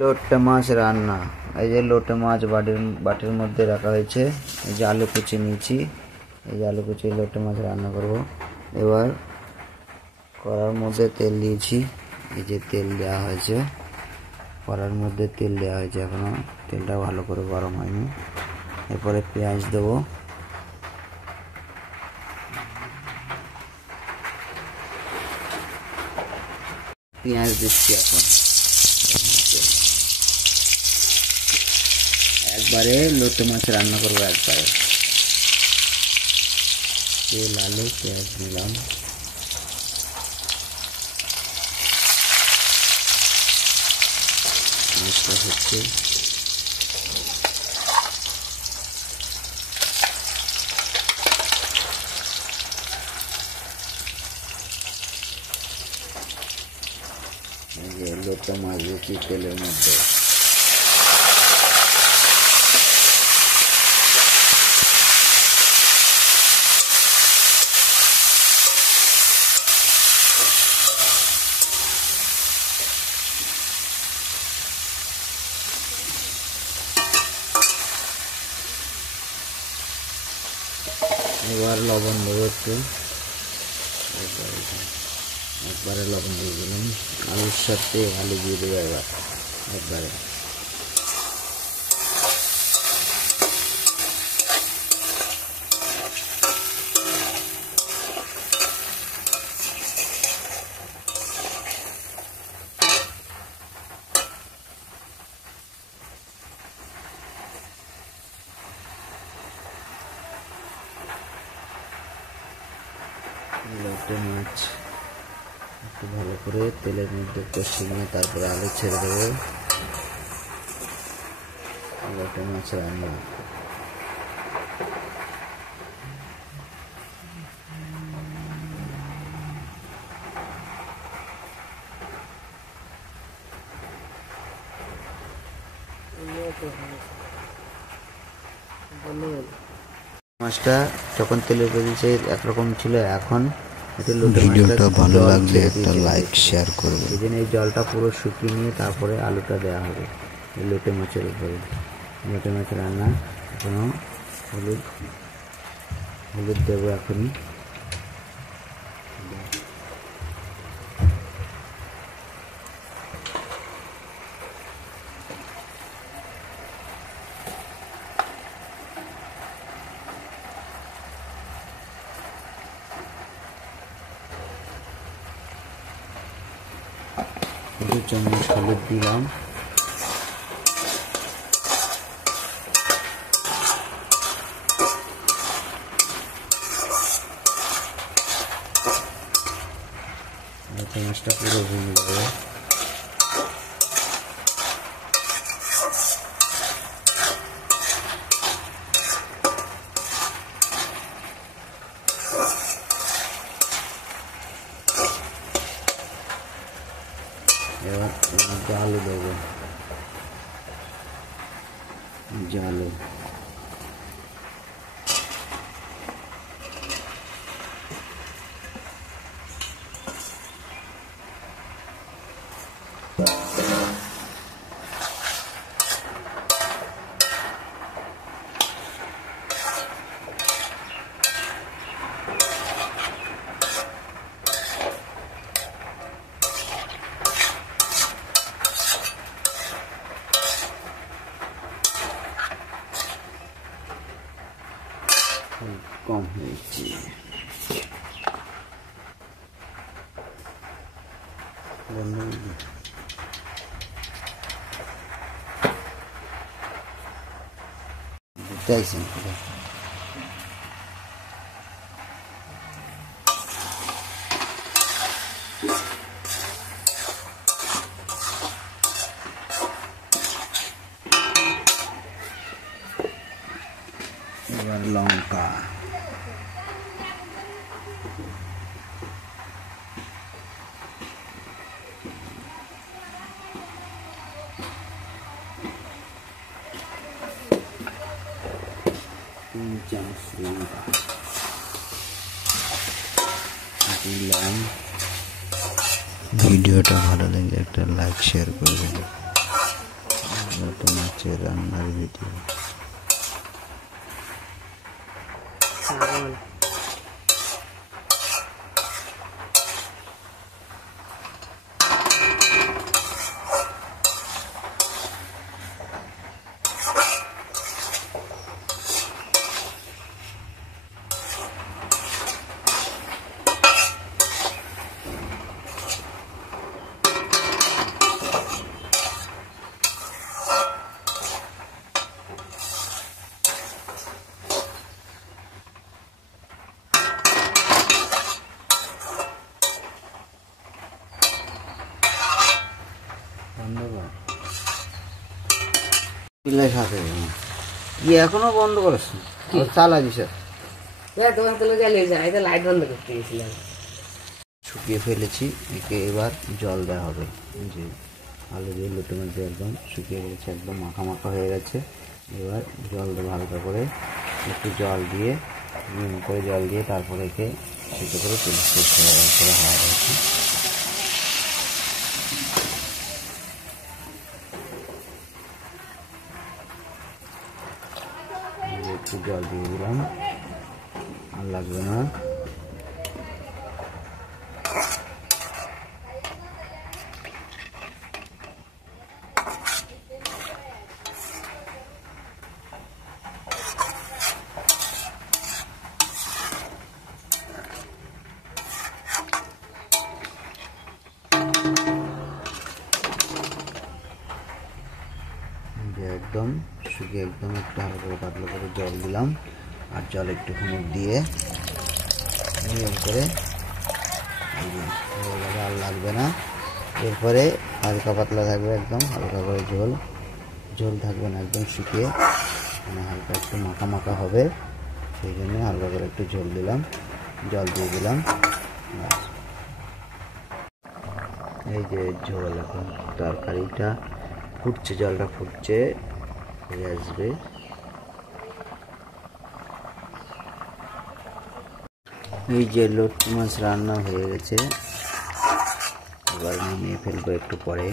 লোটে মাছ রান্না। এই যে লোটে মাছ বাটির মধ্যে রাখা হয়েছে। এই যে আলু কুচি নিয়েছি, এই যে আলু কুচি লোটে মাছ রান্না করব। এবার কড়ার মধ্যে তেল দিয়েছি, এই যে তেল দেওয়া হয়েছে, কড়ার মধ্যে তেল দেওয়া হয়েছে, এখনো তেলটা ভালো করে গরম হয়নি। এরপরে পেঁয়াজ দেবো, পেঁয়াজ দিচ্ছি এখন। একবারে লোটে মাছ রান্না করবো, একবারে তেল আলু পেঁয়াজ দিলাম, হচ্ছে লোটে মাছ দিচ্ছি তেলের মধ্যে। এবার লবণ দেবো একটু, একবারে লবণ দিয়ে দিলাম। আলুর সাথে আলু দিয়ে দেবো এবার একবারে। লোটে মাছ একটু ভালো করে তেলের মধ্যে কষিয়ে নিয়ে তারপরে আলু ছেড়ে দেবো। লোটে মাছ রান্না। মাছটা যখন তেলে বেরিয়েছে একরকম ছিল, এখন ভিডিওটা ভালো লাগলে একটা লাইক শেয়ার করবেন। এই জন্য এই জলটা পুরো শুকিয়ে নিয়ে তারপরে আলুটা দেওয়া হবে এই লোটে মাছের উপরে। লোটে মাছ রান্না। এখনো হলুদ দেবো এখনই। দু চামচ হলুদ দিলাম, চামচটা পুরো ভেঙে দেবো। এবার আলু দেবো, আলু কম হয়েছে। বুঝতেছেন এবার লঙ্কা, লঙ্কা দিলাম। ভিডিওটা ভালো লাগলে একটা লাইক শেয়ার করবেন। মাছের রান্নার ভিডিও। এখনো বন্ধ করিস চালা দিছে শুকিয়ে ফেলেছি, একে এবার জল দেওয়া হবে। যে আলু দিয়ে লোটে মাছ একদম শুকিয়ে গেছে, একদম মাখা মাখা হয়ে গেছে। এবার জল দেবো হালকা করে, একটু জল দিয়ে জল দিয়ে তারপরে একে সেটা করে করে হওয়া হয়েছে। একটু জল দিয়ে দিলাম, আর লাগবে না। একদম শুকিয়ে একদম একটু হালকা করে পাতলা করে জল দিলাম, আর জল একটুখানি দিয়ে নিয়ম করে আর লাগবে না। এরপরে হালকা পাতলা থাকবে, একদম হালকা করে ঝোল থাকবে না, একদম শুকিয়ে মানে হালকা একটু মাখা মাখা হবে। সেই জন্য হালকা করে একটু জল দিয়ে দিলাম। এই যে ঝোল, এখন তরকারিটা ফুটছে, জলটা ফুটছে, হয়ে আসবে। এই যে লোটে মাছ রান্না হয়ে গেছে, এবার নামিয়ে ফেলবো একটু পরে।